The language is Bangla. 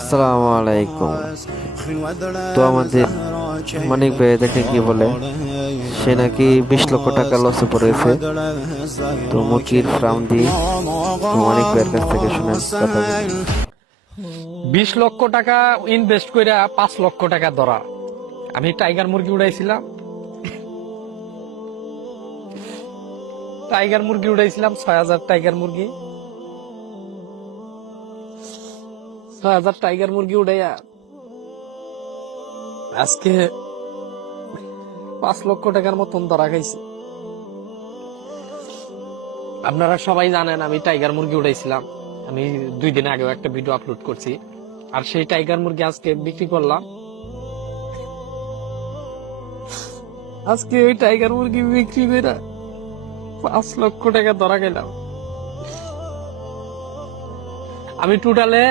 আসসালামু আলাইকুম। তো আমাদের মানিক ভাই দেখে কি বলে, সে নাকি 20 লক্ষ টাকা লসে পড়েছে। তো মুরগির ফার্ম দিয়ে মানিক ভাইয়ের কাছ থেকে শুনেন কথাগুলো। 20 লক্ষ টাকা ইনভেস্ট কইরা 5 লক্ষ টাকা ধরা। আমি টাইগার মুরগি উড়াইছিলাম, 6,000 টাইগার মুরগি, 6,000 টাইগার মুরগি উড়াইয়া আজকে 5 লক্ষ টাকার মতন ধরা খাইছি। আপনারা সবাই জানেন আমি টাইগার মুরগি উড়াইছিলাম। আমি 2 দিন আগেও একটা ভিডিও আপলোড করছি। আর সেই টাইগার মুরগি আজকে বিক্রি করলাম। আজকে ওই টাইগার মুরগি বিক্রি করে 5 লক্ষ টাকা ধরা গেলাম। আমি টোটালে